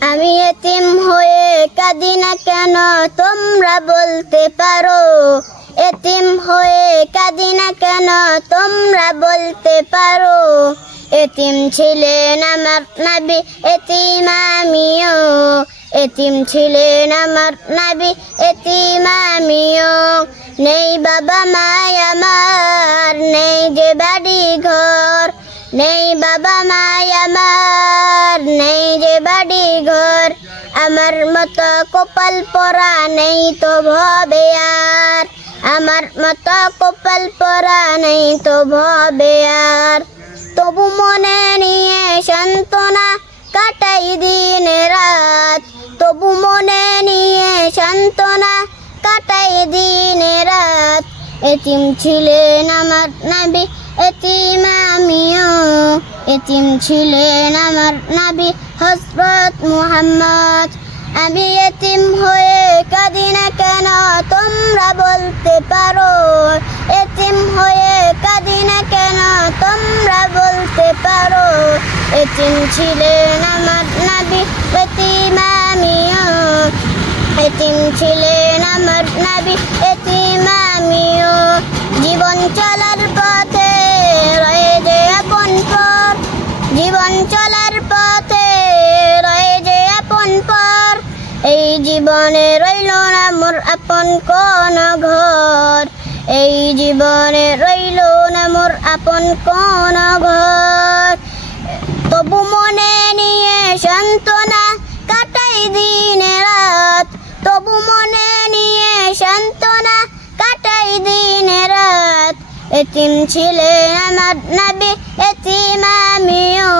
আমি এতিম হয়ে কাঁদি না কেন? তোমরা বলতে পারো। এতিম হয়ে কাঁদি না কেন? তোমরা বলতে পারো। এতিম ছিলেন আমার নাবি, এতিম আমিও। এতিম ছিলেন আমার নাবি, এতিম আমিও। নেই বাবা মায় আমার, নেই যে বাড়ি ঘর নেই বাবা মায় আমার নেই যে বাড়ি ঘর আমার মতো কপাল পরা নেই তো ভবে আর আমার মতো কপাল পরা নেই তো ভবে আর তবু মনে নিয়ে সান্ত্বনা কাটাই দিন রাত। তবু মনে নিয়ে সান্ত্বনা কাটাই দিন রাত। এতিম ছিলেন আমার নাবি, এতিম এতিম ছিলেন আমার নাবি হজরত মুহাম্মদ। আমি এতিম হয়ে কাঁদি না কেন? তোমরা বলতে পারো। এতিম হয়ে কাঁদি না কেন? তোমরা বলতে পারো। এতিম ছিলেন আমার নাবি এতিম আমিও এতিম ছিলেন আমার নাবি এতিম আমিও জীবন চলার পথে রয়ে যে আপন পর। এই জীবনে রইল না মোর আপন কোন ঘর। এই জীবনে রইল না মোর আপন কোন ঘর। এতিম ছিলেন আমার নাবি, এতিম আমিও।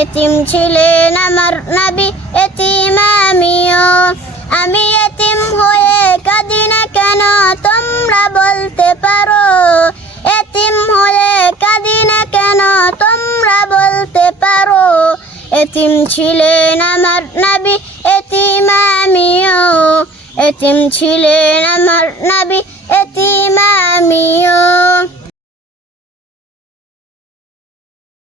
এতিম ছিলেন আমার নাবি, এতিম আমিও। আমি এতিম হয়ে কাঁদি না কেন, তোমরা বলতে পারো। এতিম হয়ে কাঁদি না কেন, তোমরা বলতে পারো। এতিম ছিলেন আমার নাবি, এতিম আমিও। এতিম ছিলেন আমার নাবি